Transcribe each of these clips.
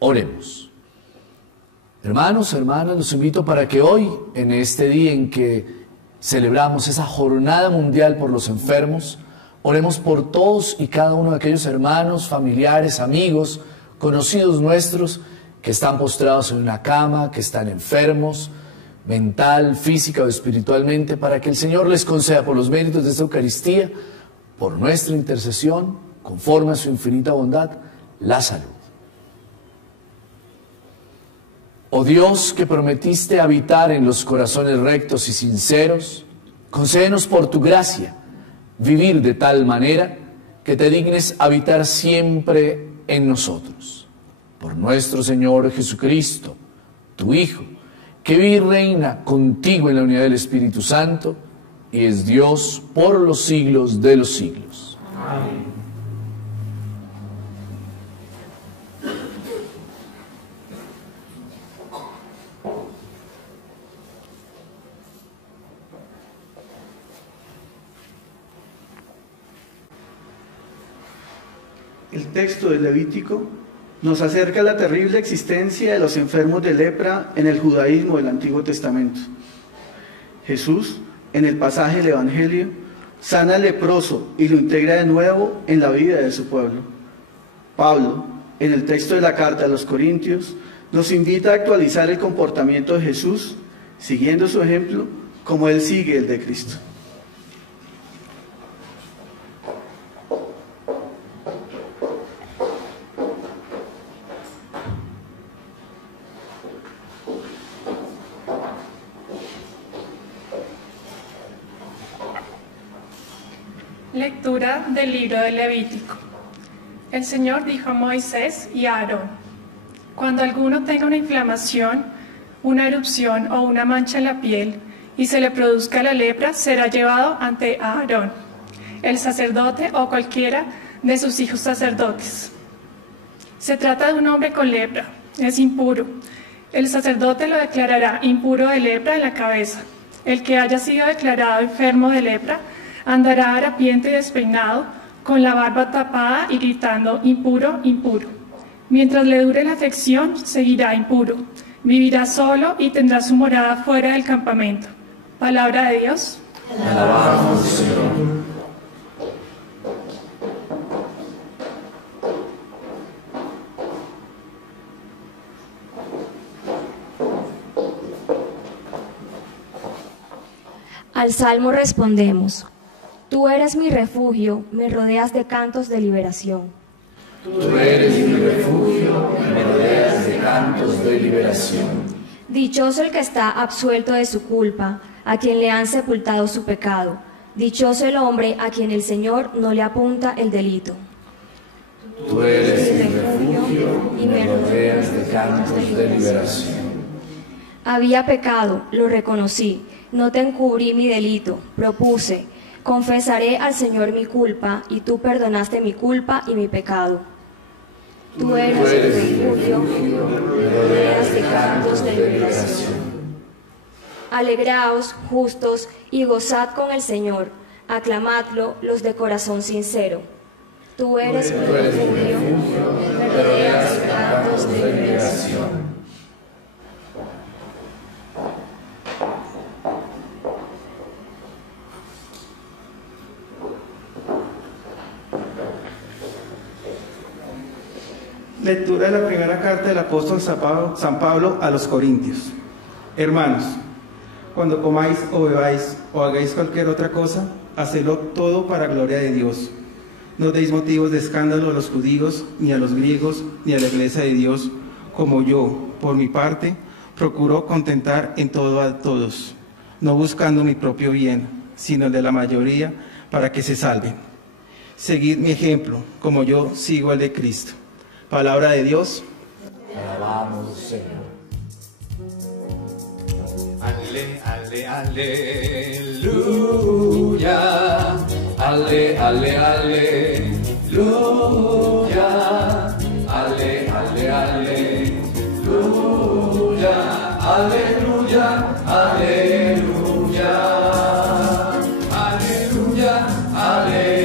Oremos. Hermanos, hermanas, los invito para que hoy, en este día en que celebramos esa jornada mundial por los enfermos, oremos por todos y cada uno de aquellos hermanos, familiares, amigos, conocidos nuestros que están postrados en una cama, que están enfermos, mental, física o espiritualmente, para que el Señor les conceda por los méritos de esta Eucaristía, por nuestra intercesión, conforme a su infinita bondad, la salud. Oh Dios, que prometiste habitar en los corazones rectos y sinceros, concédenos por tu gracia vivir de tal manera que te dignes habitar siempre en nosotros. Por nuestro Señor Jesucristo, tu Hijo, que vive y reina contigo en la unidad del Espíritu Santo, y es Dios por los siglos de los siglos. Amén. El texto del Levítico nos acerca a la terrible existencia de los enfermos de lepra en el judaísmo del Antiguo Testamento. Jesús, en el pasaje del Evangelio, sana al leproso y lo integra de nuevo en la vida de su pueblo. Pablo, en el texto de la carta a los Corintios, nos invita a actualizar el comportamiento de Jesús, siguiendo su ejemplo, como él sigue el de Cristo. Lectura del libro del Levítico. El Señor dijo a Moisés y a Aarón: cuando alguno tenga una inflamación, una erupción o una mancha en la piel y se le produzca la lepra, será llevado ante Aarón, el sacerdote o cualquiera de sus hijos sacerdotes. Se trata de un hombre con lepra, es impuro. El sacerdote lo declarará impuro de lepra en la cabeza. El que haya sido declarado enfermo de lepra andará harapiento y despeinado, con la barba tapada y gritando: impuro, impuro. Mientras le dure la afección, seguirá impuro. Vivirá solo y tendrá su morada fuera del campamento. Palabra de Dios. Alabamos, Señor. Al salmo respondemos: tú eres mi refugio, me rodeas de cantos de liberación. Tú eres mi refugio, me rodeas de cantos de liberación. Dichoso el que está absuelto de su culpa, a quien le han sepultado su pecado. Dichoso el hombre a quien el Señor no le apunta el delito. Tú eres mi refugio y me rodeas de cantos de liberación. Había pecado, lo reconocí, no te encubrí mi delito, propuse: confesaré al Señor mi culpa, y tú perdonaste mi culpa y mi pecado. Tú eres mi refugio, me rodeas de cantos de liberación. Alegraos, justos, y gozad con el Señor, aclamadlo los de corazón sincero. Tú eres mi refugio, me rodeas de cantos de liberación. Lectura de la primera carta del apóstol San Pablo a los Corintios. Hermanos, cuando comáis o bebáis o hagáis cualquier otra cosa, hacedlo todo para gloria de Dios. No deis motivos de escándalo a los judíos, ni a los griegos, ni a la iglesia de Dios, como yo, por mi parte, procuro contentar en todo a todos, no buscando mi propio bien, sino el de la mayoría, para que se salven. Seguid mi ejemplo, como yo sigo el de Cristo. Palabra de Dios. Alabamos, Señor. Aleluya. Aleluya. Aleluya. Aleluya. Aleluya. Aleluya. Aleluya.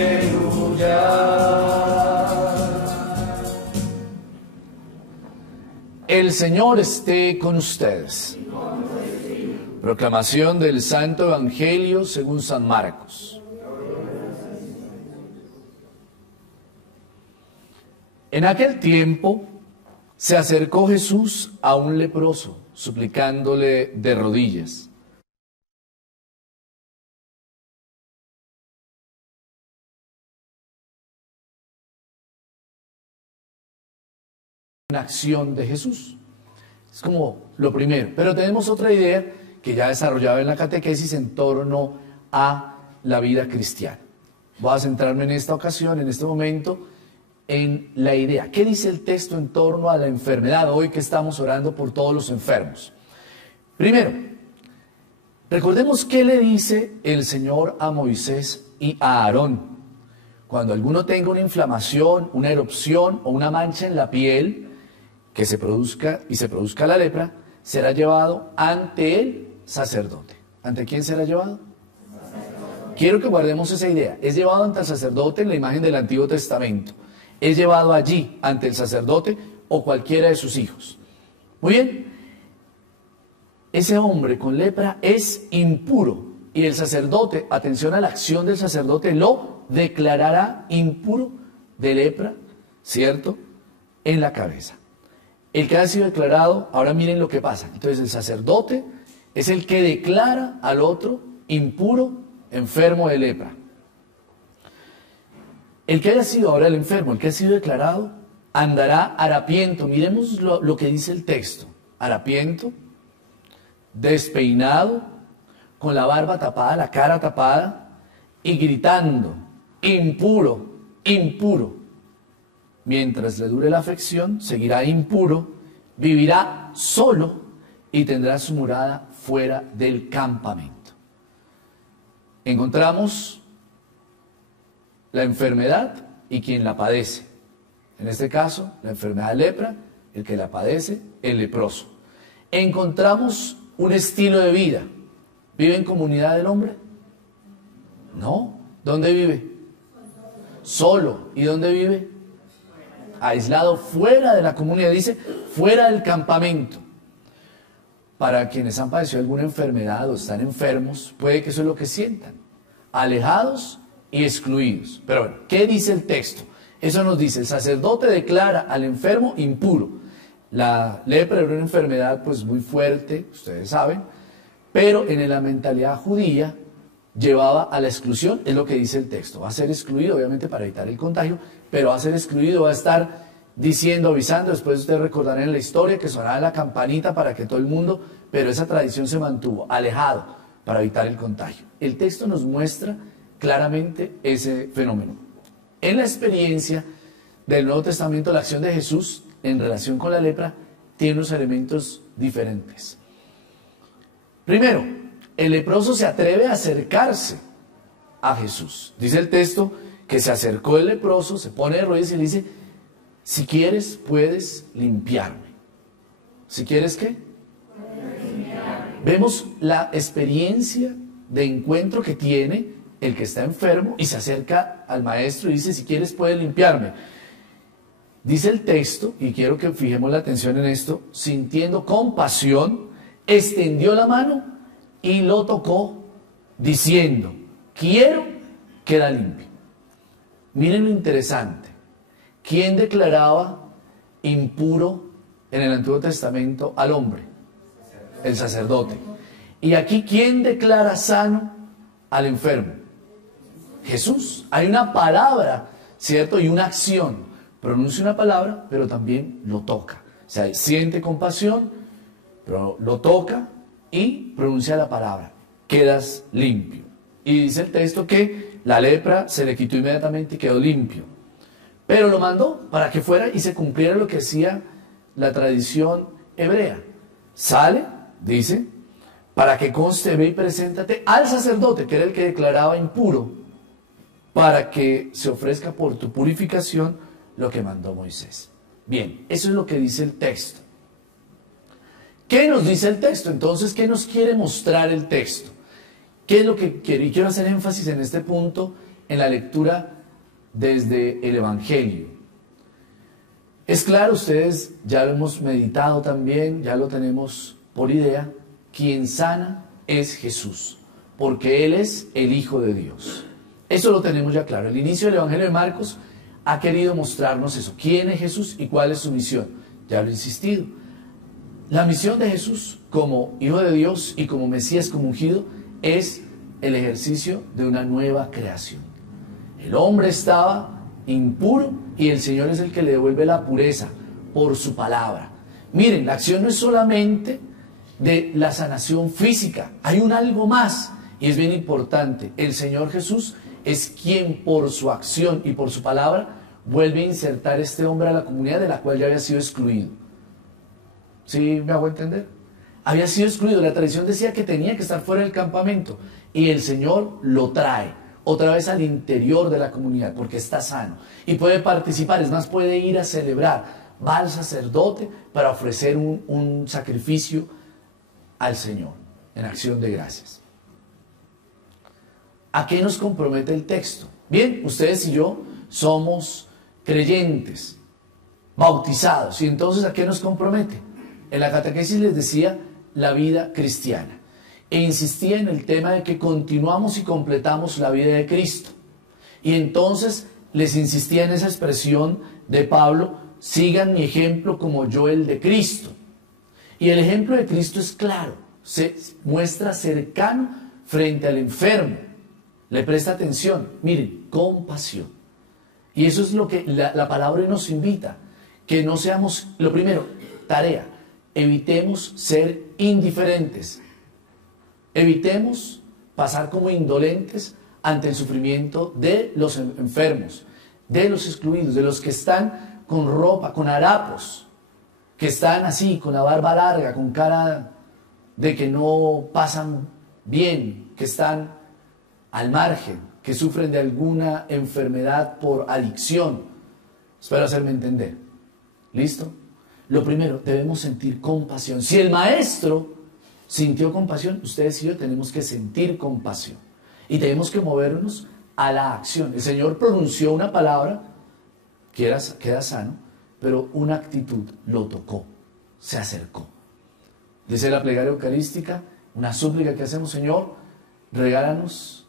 El Señor esté con ustedes. Proclamación del Santo Evangelio según San Marcos. En aquel tiempo se acercó Jesús a un leproso, suplicándole de rodillas: una acción de Jesús. Es como lo primero. Pero tenemos otra idea que ya desarrollaba en la catequesis en torno a la vida cristiana. Voy a centrarme en esta ocasión, en este momento, en la idea. ¿Qué dice el texto en torno a la enfermedad hoy que estamos orando por todos los enfermos? Primero, recordemos qué le dice el Señor a Moisés y a Aarón. Cuando alguno tenga una inflamación, una erupción o una mancha en la piel que se produzca la lepra, será llevado ante el sacerdote. ¿Ante quién será llevado? Quiero que guardemos esa idea. Es llevado ante el sacerdote en la imagen del Antiguo Testamento. Es llevado allí ante el sacerdote o cualquiera de sus hijos. Muy bien. Ese hombre con lepra es impuro y el sacerdote, atención a la acción del sacerdote, lo declarará impuro de lepra, ¿cierto?, en la cabeza. El que ha sido declarado, ahora miren lo que pasa. Entonces el sacerdote es el que declara al otro impuro, enfermo de lepra. El que haya sido ahora el enfermo, el que ha sido declarado, andará harapiento. Miremos lo que dice el texto. Harapiento, despeinado, con la barba tapada, la cara tapada, y gritando: impuro, impuro. Mientras le dure la afección, seguirá impuro, vivirá solo y tendrá su morada fuera del campamento. Encontramos la enfermedad y quien la padece. En este caso, la enfermedad de lepra, el que la padece, el leproso. Encontramos un estilo de vida. ¿Vive en comunidad el hombre? No. ¿Dónde vive? Solo. ¿Y dónde vive? Aislado, fuera de la comunidad, dice, fuera del campamento. Para quienes han padecido alguna enfermedad o están enfermos, puede que eso es lo que sientan, alejados y excluidos. Pero bueno, ¿qué dice el texto? Eso nos dice: el sacerdote declara al enfermo impuro. La lepra era una enfermedad pues muy fuerte, ustedes saben, pero en la mentalidad judía llevaba a la exclusión, es lo que dice el texto. Va a ser excluido, obviamente, para evitar el contagio, pero va a ser excluido, va a estar diciendo, avisando. Después ustedes recordarán en la historia que sonaba la campanita para que todo el mundo, pero esa tradición se mantuvo, alejado, para evitar el contagio. El texto nos muestra claramente ese fenómeno. En la experiencia del Nuevo Testamento, la acción de Jesús en relación con la lepra tiene unos elementos diferentes. Primero, el leproso se atreve a acercarse a Jesús. Dice el texto que se acercó el leproso, se pone de rodillas y le dice: si quieres, puedes limpiarme. ¿Si quieres qué? Vemos la experiencia de encuentro que tiene el que está enfermo y se acerca al maestro y dice: si quieres, puedes limpiarme. Dice el texto, y quiero que fijemos la atención en esto: sintiendo compasión, extendió la mano y lo tocó, diciendo: quiero, queda limpio. Miren lo interesante. ¿Quién declaraba impuro en el Antiguo Testamento al hombre? El sacerdote. Y aquí, ¿quién declara sano al enfermo? Jesús. Hay una palabra, ¿cierto? Y una acción. Pronuncia una palabra, pero también lo toca. O sea, siente compasión, pero lo toca y pronuncia la palabra: quedas limpio. Y dice el texto que la lepra se le quitó inmediatamente y quedó limpio. Pero lo mandó para que fuera y se cumpliera lo que decía la tradición hebrea. Sale, dice, para que conste, ve y preséntate al sacerdote, que era el que declaraba impuro, para que se ofrezca por tu purificación lo que mandó Moisés. Bien, eso es lo que dice el texto. ¿Qué nos dice el texto? Entonces, ¿qué nos quiere mostrar el texto? ¿Qué es lo que quiero? Y quiero hacer énfasis en este punto en la lectura desde el Evangelio. Es claro, ustedes ya lo hemos meditado también, ya lo tenemos por idea, quien sana es Jesús, porque Él es el Hijo de Dios. Eso lo tenemos ya claro. El inicio del Evangelio de Marcos ha querido mostrarnos eso, quién es Jesús y cuál es su misión. Ya lo he insistido. La misión de Jesús como Hijo de Dios y como Mesías, como ungido, es el ejercicio de una nueva creación. El hombre estaba impuro y el Señor es el que le devuelve la pureza por su palabra. Miren, la acción no es solamente de la sanación física, hay un algo más y es bien importante. El Señor Jesús es quien por su acción y por su palabra vuelve a insertar a este hombre a la comunidad de la cual ya había sido excluido. ¿Sí me hago entender? Había sido excluido, la tradición decía que tenía que estar fuera del campamento y el Señor lo trae otra vez al interior de la comunidad porque está sano y puede participar, es más, puede ir a celebrar. Va al sacerdote para ofrecer un sacrificio al Señor en acción de gracias. ¿A qué nos compromete el texto? Bien, ustedes y yo somos creyentes, bautizados, y entonces ¿a qué nos compromete? En la catequesis les decía la vida cristiana e insistía en el tema de que continuamos y completamos la vida de Cristo, y entonces les insistía en esa expresión de Pablo: sigan mi ejemplo como yo el de Cristo. Y el ejemplo de Cristo es claro, se muestra cercano frente al enfermo, le presta atención, miren, compasión. Y eso es lo que la palabra nos invita, que no seamos, lo primero, tarea, evitemos ser indiferentes, evitemos pasar como indolentes ante el sufrimiento de los enfermos, de los excluidos, de los que están con ropa, con harapos, que están así, con la barba larga, con cara de que no pasan bien, que están al margen, que sufren de alguna enfermedad por adicción. Espero hacerme entender. ¿Listo? Lo primero, debemos sentir compasión. Si el maestro sintió compasión, ustedes y yo tenemos que sentir compasión. Y tenemos que movernos a la acción. El Señor pronunció una palabra, queda sano, pero una actitud lo tocó, se acercó. Dice la plegaria eucarística, una súplica que hacemos: Señor, regálanos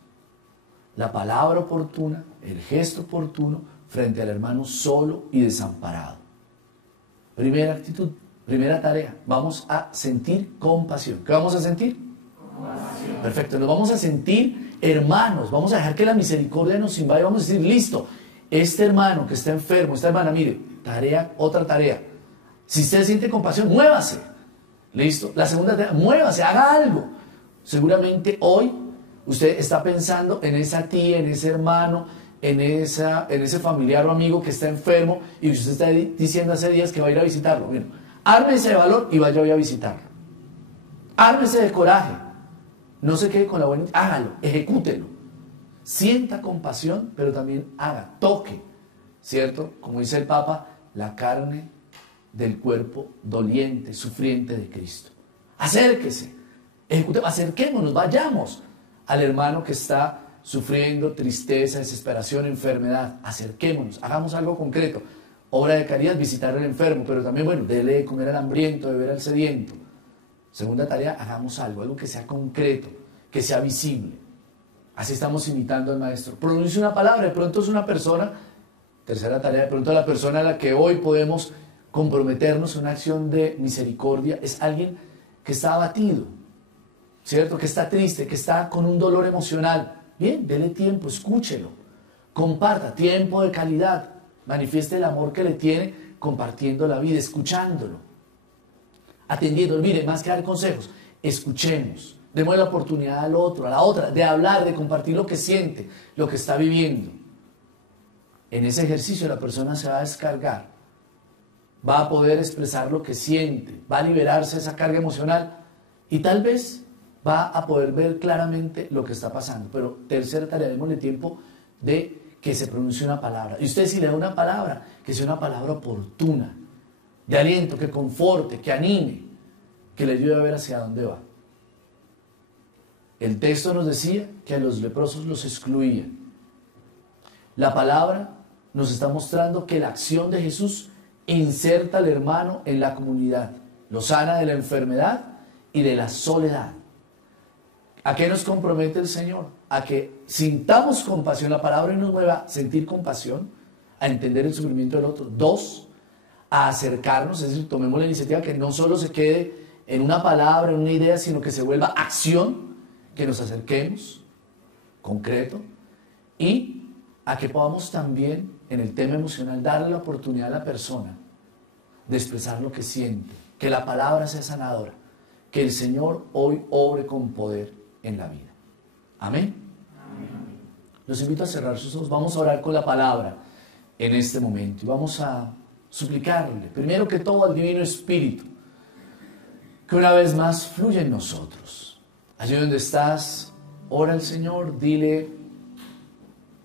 la palabra oportuna, el gesto oportuno frente al hermano solo y desamparado. Primera actitud, primera tarea, vamos a sentir compasión. ¿Qué vamos a sentir? Compasión. Perfecto, nos vamos a sentir hermanos, vamos a dejar que la misericordia nos invade, vamos a decir: listo, este hermano que está enfermo, esta hermana, mire, tarea, otra tarea. Si usted siente compasión, muévase. ¿Listo? La segunda tarea, muévase, haga algo. Seguramente hoy usted está pensando en esa tía, en ese hermano, en ese familiar o amigo que está enfermo y usted está diciendo hace días que va a ir a visitarlo. Mira, ármese de valor y vaya hoy a visitarlo. Ármese de coraje. No se quede con la buena, hágalo, ejecútelo. Sienta compasión, pero también haga, toque, ¿cierto? Como dice el Papa, la carne del cuerpo doliente, sufriente de Cristo. Acérquese, acerquémonos, vayamos al hermano que está sufriendo tristeza, desesperación, enfermedad. Acerquémonos, hagamos algo concreto. Obra de caridad, visitar al enfermo, pero también, bueno, dele de comer al hambriento, beber al sediento. Segunda tarea, hagamos algo que sea concreto, que sea visible. Así estamos imitando al Maestro. Pronuncie una palabra, de pronto es una persona. Tercera tarea, de pronto la persona a la que hoy podemos comprometernos en una acción de misericordia es alguien que está abatido, ¿cierto? Que está triste, que está con un dolor emocional. Bien, dele tiempo, escúchelo, comparta, tiempo de calidad, manifieste el amor que le tiene compartiendo la vida, escuchándolo, atendiendo. Mire, más que dar consejos, escuchemos, demos la oportunidad al otro, a la otra, de hablar, de compartir lo que siente, lo que está viviendo. En ese ejercicio la persona se va a descargar, va a poder expresar lo que siente, va a liberarse de esa carga emocional y tal vez va a poder ver claramente lo que está pasando. Pero tercera tarea, démosle tiempo de que se pronuncie una palabra. Y usted, si le da una palabra, que sea una palabra oportuna, de aliento, que conforte, que anime, que le ayude a ver hacia dónde va. El texto nos decía que a los leprosos los excluían. La palabra nos está mostrando que la acción de Jesús inserta al hermano en la comunidad, lo sana de la enfermedad y de la soledad. ¿A qué nos compromete el Señor? A que sintamos compasión. La palabra nos mueva a sentir compasión, a entender el sufrimiento del otro. 2, a acercarnos, es decir, tomemos la iniciativa que no solo se quede en una palabra, en una idea, sino que se vuelva acción, que nos acerquemos, concreto, y a que podamos también, en el tema emocional, darle la oportunidad a la persona de expresar lo que siente, que la palabra sea sanadora, que el Señor hoy obre con poder en la vida. Amén. Amén. Los invito a cerrar sus ojos. Vamos a orar con la palabra en este momento y vamos a suplicarle, primero que todo, al Divino Espíritu, que una vez más fluya en nosotros. Allí donde estás, ora al Señor, dile: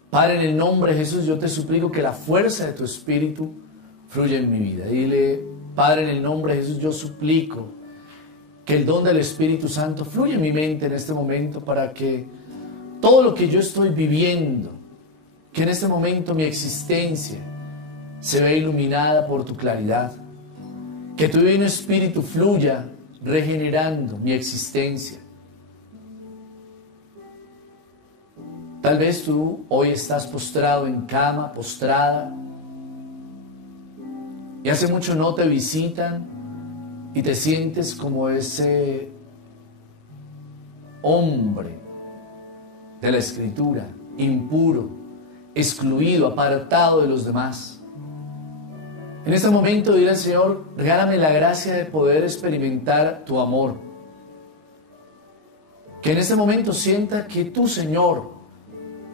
Padre, en el nombre de Jesús, yo te suplico que la fuerza de tu Espíritu fluya en mi vida. Dile: Padre, en el nombre de Jesús, yo suplico que el don del Espíritu Santo fluya en mi mente en este momento, para que todo lo que yo estoy viviendo, que en este momento mi existencia se vea iluminada por tu claridad, que tu Divino Espíritu fluya regenerando mi existencia. Tal vez tú hoy estás postrado en cama, postrada, y hace mucho no te visitan y te sientes como ese hombre de la Escritura, impuro, excluido, apartado de los demás. En este momento dile al Señor: regálame la gracia de poder experimentar tu amor. Que en este momento sienta que tú, Señor,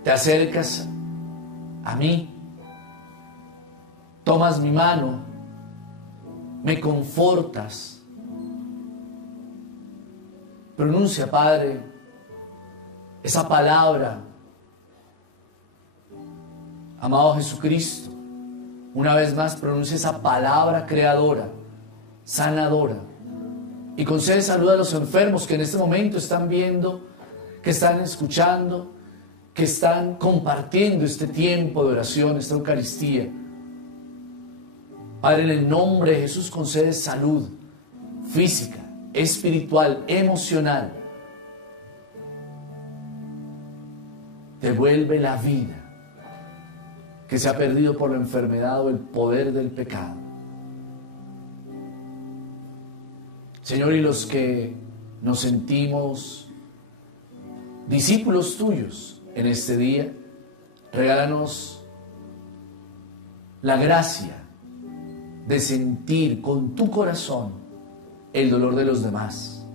te acercas a mí, tomas mi mano, me confortas. Pronuncia, Padre, esa palabra. Amado Jesucristo, una vez más pronuncia esa palabra creadora, sanadora, y concede salud a los enfermos que en este momento están viendo, que están escuchando, que están compartiendo este tiempo de oración, esta Eucaristía. Padre, en el nombre de Jesús, concede salud física, espiritual, emocional. Devuelve la vida que se ha perdido por la enfermedad o el poder del pecado. Señor, y los que nos sentimos discípulos tuyos en este día, regálanos la gracia de sentir con tu corazón el dolor de los demás.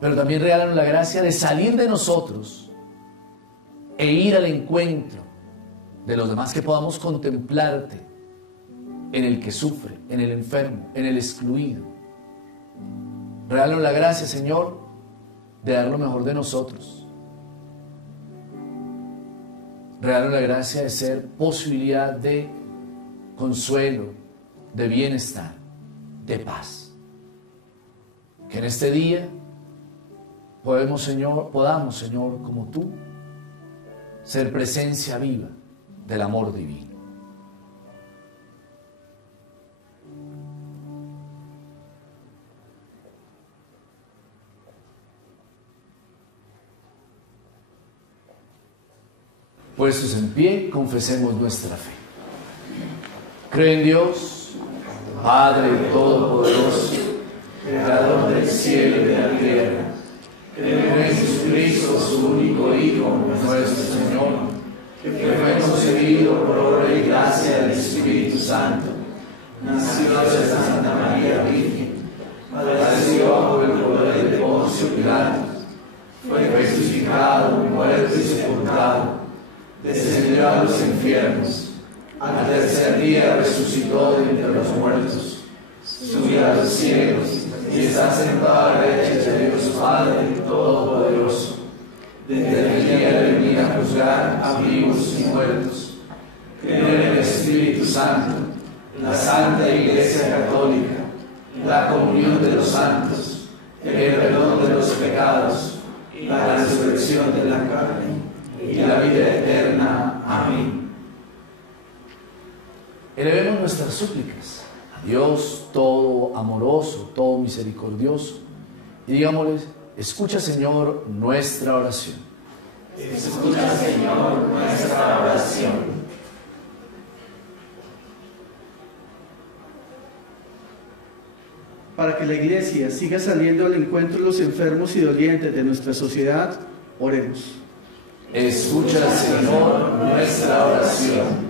Pero también regálanos la gracia de salir de nosotros e ir al encuentro de los demás, que podamos contemplarte en el que sufre, en el enfermo, en el excluido. Regálanos la gracia, Señor, de dar lo mejor de nosotros. Regálanos la gracia de ser posibilidad de consuelo, de bienestar, de paz. Que en este día podamos, Señor, como tú, ser presencia viva del amor divino. Puestos en pie, confesemos nuestra fe. Creo en Dios, Padre Todopoderoso, Creador del cielo y de la tierra. Creo en Jesucristo, su único Hijo, nuestro Señor, que fue concebido por obra y gracia del Espíritu Santo. Nació de Santa María Virgen, padeció bajo el poder de Poncio Pilato, fue crucificado, muerto y sepultado, descendió a los infiernos, al tercer día resucitó de entre los muertos, subió a los cielos y está sentado a la derecha de Dios Padre Todopoderoso. Desde el día de venir a juzgar a vivos y muertos. Creo en el Espíritu Santo, la Santa Iglesia Católica, la comunión de los santos, el perdón de los pecados, la resurrección de la carne y la vida eterna. Amén. Elevemos nuestra súplicas a Dios todo amoroso, todo misericordioso, y digámosle: escucha, Señor, nuestra oración. Escucha, Señor, nuestra oración. Para que la Iglesia siga saliendo al encuentro de los enfermos y dolientes de nuestra sociedad, oremos. Escucha, Señor, nuestra oración.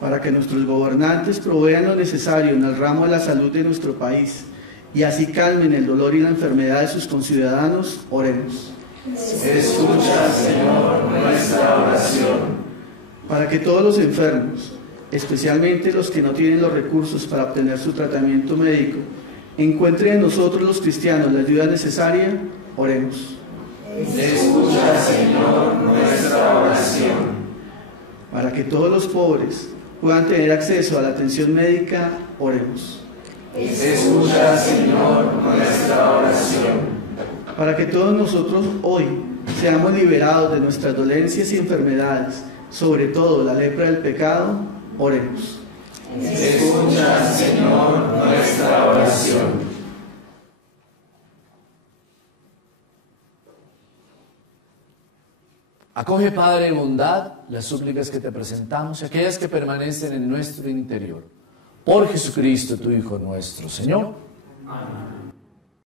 Para que nuestros gobernantes provean lo necesario en el ramo de la salud de nuestro país y así calmen el dolor y la enfermedad de sus conciudadanos, oremos. Escucha, Señor, nuestra oración. Para que todos los enfermos, especialmente los que no tienen los recursos para obtener su tratamiento médico, encuentren en nosotros los cristianos la ayuda necesaria, oremos. Escucha, Señor, nuestra oración. Para que todos los pobres puedan tener acceso a la atención médica, oremos. Escucha, Señor, nuestra oración. Para que todos nosotros hoy seamos liberados de nuestras dolencias y enfermedades, sobre todo la lepra del pecado, oremos. Escucha, Señor, nuestra oración. Acoge, Padre de bondad, las súplicas que te presentamos y aquellas que permanecen en nuestro interior. Por Jesucristo, tu Hijo nuestro, Señor. Amén.